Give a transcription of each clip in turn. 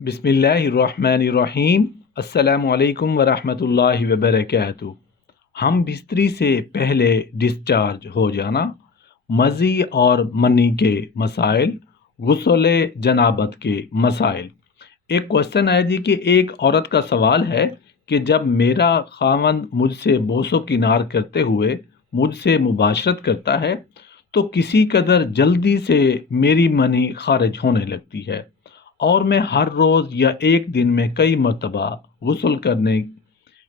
بسم اللہ الرحمن الرحیم۔ السلام علیکم ورحمۃ اللہ وبرکاتہ۔ ہم بستری سے پہلے ڈسچارج ہو جانا، مزی اور منی کے مسائل، غسل جنابت کے مسائل۔ ایک کوشچن ہے جی کہ ایک عورت کا سوال ہے کہ جب میرا خاوند مجھ سے بوس و کنار کرتے ہوئے مجھ سے مباشرت کرتا ہے تو کسی قدر جلدی سے میری منی خارج ہونے لگتی ہے، اور میں ہر روز یا ایک دن میں کئی مرتبہ غسل کرنے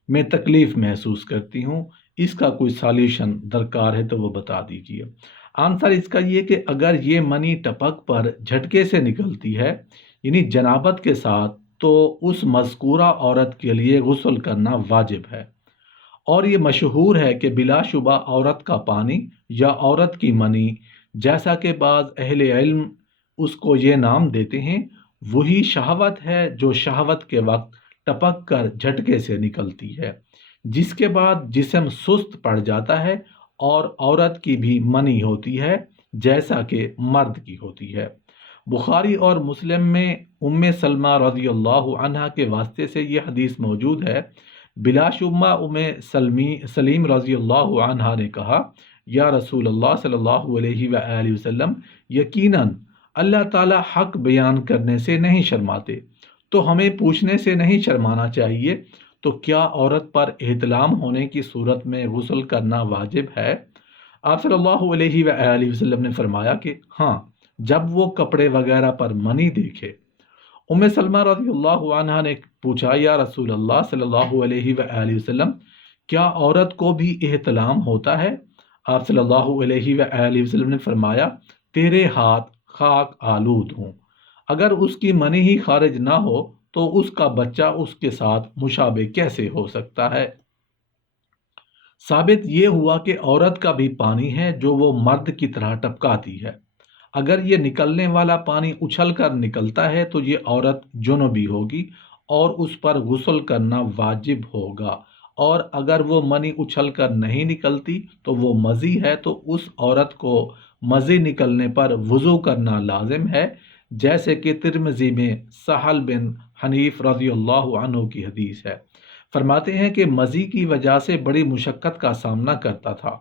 میں تکلیف محسوس کرتی ہوں۔ اس کا کوئی سالیوشن درکار ہے تو وہ بتا دیجیے۔ آنسر اس کا یہ کہ اگر یہ منی ٹپک پر جھٹکے سے نکلتی ہے، یعنی جنابت کے ساتھ، تو اس مذکورہ عورت کے لیے غسل کرنا واجب ہے۔ اور یہ مشہور ہے کہ بلا شبہ عورت کا پانی یا عورت کی منی، جیسا کہ بعض اہل علم اس کو یہ نام دیتے ہیں، وہی شہوت ہے جو شہوت کے وقت ٹپک کر جھٹکے سے نکلتی ہے، جس کے بعد جسم سست پڑ جاتا ہے اور عورت کی بھی منی ہوتی ہے جیسا کہ مرد کی ہوتی ہے۔ بخاری اور مسلم میں ام سلمہ رضی اللہ عنہا کے واسطے سے یہ حدیث موجود ہے۔ بلا شبہ سلیم رضی اللہ عنہا نے کہا، یا رسول اللہ صلی اللہ علیہ وآلہ وسلم، یقیناً اللہ تعالیٰ حق بیان کرنے سے نہیں شرماتے، تو ہمیں پوچھنے سے نہیں شرمانا چاہیے، تو کیا عورت پر احتلام ہونے کی صورت میں غسل کرنا واجب ہے؟ آپ صلی اللہ علیہ وآلہ وسلم نے فرمایا کہ ہاں، جب وہ کپڑے وغیرہ پر منی دیکھے۔ ام سلمہ رضی اللہ عنہا نے پوچھا، یا رسول اللہ صلی اللہ علیہ وآلہ وسلم، کیا عورت کو بھی احتلام ہوتا ہے؟ آپ صلی اللہ علیہ وآلہ وسلم نے فرمایا، تیرے ہاتھ خاک آلود ہوں، اگر اس کی منی ہی خارج نہ ہو تو اس کا بچہ اس کے ساتھ مشابہ کیسے ہو سکتا ہے؟ ثابت یہ ہوا کہ عورت کا بھی پانی ہے جو وہ مرد کی طرح ٹپکاتی ہے۔ اگر یہ نکلنے والا پانی اچھل کر نکلتا ہے تو یہ عورت جنبی ہوگی اور اس پر غسل کرنا واجب ہوگا، اور اگر وہ منی اچھل کر نہیں نکلتی تو وہ مزی ہے، تو اس عورت کو مزی نکلنے پر وضو کرنا لازم ہے، جیسے کہ ترمذی میں سہل بن حنیف رضی اللہ عنہ کی حدیث ہے۔ فرماتے ہیں کہ مزی کی وجہ سے بڑی مشقت کا سامنا کرتا تھا،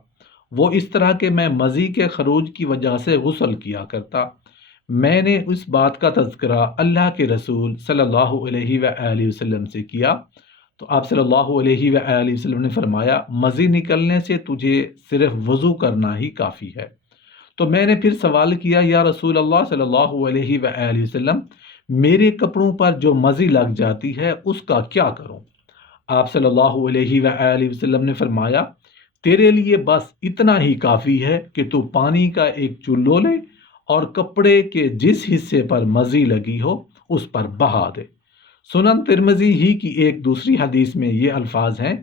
وہ اس طرح کہ میں مزی کے خروج کی وجہ سے غسل کیا کرتا۔ میں نے اس بات کا تذکرہ اللہ کے رسول صلی اللہ علیہ وآلہ وسلم سے کیا تو آپ صلی اللہ علیہ وآلہ وسلم نے فرمایا، مزی نکلنے سے تجھے صرف وضو کرنا ہی کافی ہے۔ تو میں نے پھر سوال کیا، یا رسول اللہ صلی اللہ علیہ وآلہ وسلم، میرے کپڑوں پر جو مزی لگ جاتی ہے اس کا کیا کروں؟ آپ صلی اللہ علیہ وآلہ وسلم نے فرمایا، تیرے لیے بس اتنا ہی کافی ہے کہ تو پانی کا ایک چلو لے اور کپڑے کے جس حصے پر مزی لگی ہو اس پر بہا دے۔ سنن ترمذی ہی کی ایک دوسری حدیث میں یہ الفاظ ہیں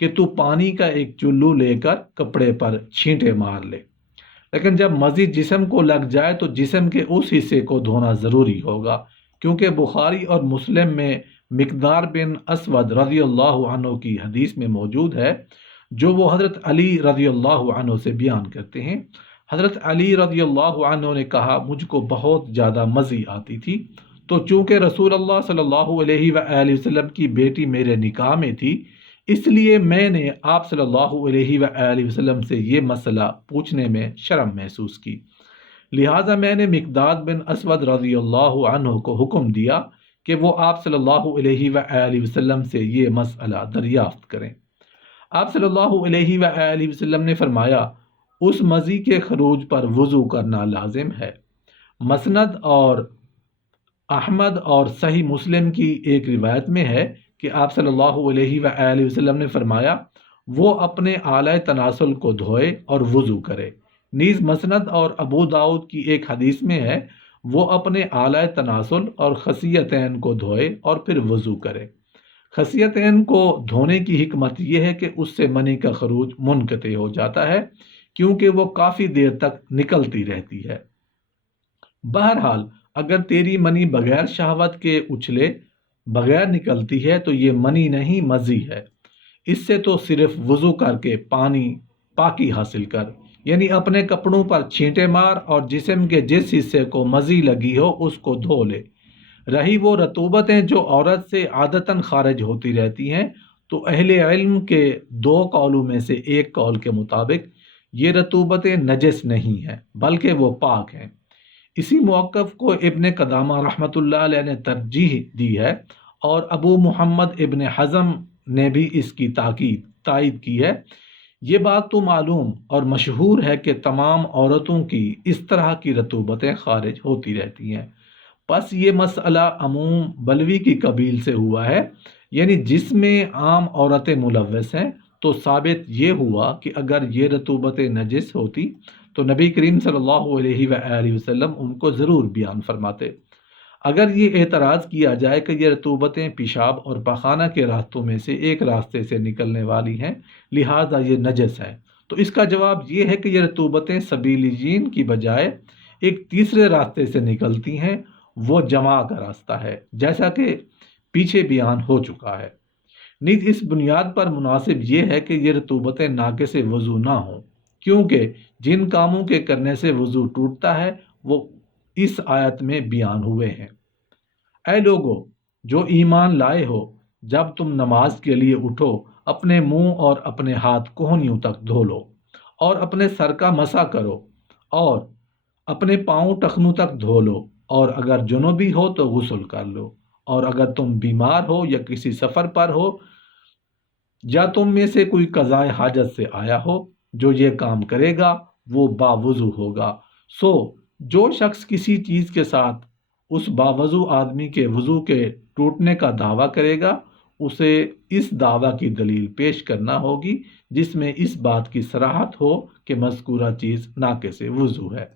کہ تو پانی کا ایک چلو لے کر کپڑے پر چھینٹے مار لے۔ لیکن جب مزی جسم کو لگ جائے تو جسم کے اس حصے کو دھونا ضروری ہوگا، کیونکہ بخاری اور مسلم میں مقدار بن اسود رضی اللہ عنہ کی حدیث میں موجود ہے، جو وہ حضرت علی رضی اللہ عنہ سے بیان کرتے ہیں۔ حضرت علی رضی اللہ عنہ نے کہا، مجھ کو بہت زیادہ مزی آتی تھی، تو چونکہ رسول اللہ صلی اللہ علیہ وآلہ وسلم کی بیٹی میرے نکاح میں تھی، اس لیے میں نے آپ صلی اللہ علیہ وآلہ وسلم سے یہ مسئلہ پوچھنے میں شرم محسوس کی، لہٰذا میں نے مقداد بن اسود رضی اللہ عنہ کو حکم دیا کہ وہ آپ صلی اللہ علیہ وآلہ وسلم سے یہ مسئلہ دریافت کریں۔ آپ صلی اللہ علیہ وآلہ وسلم نے فرمایا، اس مزی کے خروج پر وضو کرنا لازم ہے۔ مسند اور احمد اور صحیح مسلم کی ایک روایت میں ہے کہ آپ صلی اللہ علیہ وآلہ وسلم نے فرمایا، وہ اپنے اعلی تناسل کو دھوئے اور وضو کرے۔ نیز مسند اور ابو داؤد کی ایک حدیث میں ہے، وہ اپنے اعلی تناسل اور خصیتین کو دھوئے اور پھر وضو کرے۔ خصیتین کو دھونے کی حکمت یہ ہے کہ اس سے منی کا خروج منقطع ہو جاتا ہے، کیونکہ وہ کافی دیر تک نکلتی رہتی ہے۔ بہرحال اگر تیری منی بغیر شہوت کے اچھلے بغیر نکلتی ہے تو یہ منی نہیں، مزی ہے۔ اس سے تو صرف وضو کر کے پاکی حاصل کر، یعنی اپنے کپڑوں پر چھینٹے مار اور جسم کے جس حصے کو مزی لگی ہو اس کو دھو لے۔ رہی وہ رطوبتیں جو عورت سے عادتاً خارج ہوتی رہتی ہیں، تو اہل علم کے دو قولوں میں سے ایک قول کے مطابق یہ رطوبتیں نجس نہیں ہیں بلکہ وہ پاک ہیں۔ اسی موقف کو ابن قدامہ رحمۃ اللہ علیہ نے ترجیح دی ہے، اور ابو محمد ابن حزم نے بھی اس کی تائید کی ہے۔ یہ بات تو معلوم اور مشہور ہے کہ تمام عورتوں کی اس طرح کی رطوبتیں خارج ہوتی رہتی ہیں۔ پس یہ مسئلہ عموم بلوی کی قبیل سے ہوا ہے، یعنی جس میں عام عورتیں ملوث ہیں، تو ثابت یہ ہوا کہ اگر یہ رطوبتیں نجس ہوتی تو نبی کریم صلی اللہ علیہ وآلہ وسلم ان کو ضرور بیان فرماتے۔ اگر یہ اعتراض کیا جائے کہ یہ رطوبتیں پیشاب اور پخانہ کے راستوں میں سے ایک راستے سے نکلنے والی ہیں، لہٰذا یہ نجس ہے، تو اس کا جواب یہ ہے کہ یہ رطوبتیں سبیلی جین کی بجائے ایک تیسرے راستے سے نکلتی ہیں، وہ جماع کا راستہ ہے، جیسا کہ پیچھے بیان ہو چکا ہے۔ نیز اس بنیاد پر مناسب یہ ہے کہ یہ رطوبتیں ناقص وضو نہ ہوں، کیونکہ جن کاموں کے کرنے سے وضو ٹوٹتا ہے وہ اس آیت میں بیان ہوئے ہیں۔ اے لوگو جو ایمان لائے ہو، جب تم نماز کے لیے اٹھو اپنے منہ اور اپنے ہاتھ کوہنیوں تک دھو لو، اور اپنے سر کا مسح کرو، اور اپنے پاؤں ٹخنوں تک دھو لو، اور اگر جنوبی ہو تو غسل کر لو، اور اگر تم بیمار ہو یا کسی سفر پر ہو، یا تم میں سے کوئی قضائے حاجت سے آیا ہو، جو یہ کام کرے گا وہ باوضو ہوگا۔ سو جو شخص کسی چیز کے ساتھ اس باوضو آدمی کے وضو کے ٹوٹنے کا دعویٰ کرے گا، اسے اس دعویٰ کی دلیل پیش کرنا ہوگی جس میں اس بات کی صراحت ہو کہ مذکورہ چیز ناقص وضو ہے۔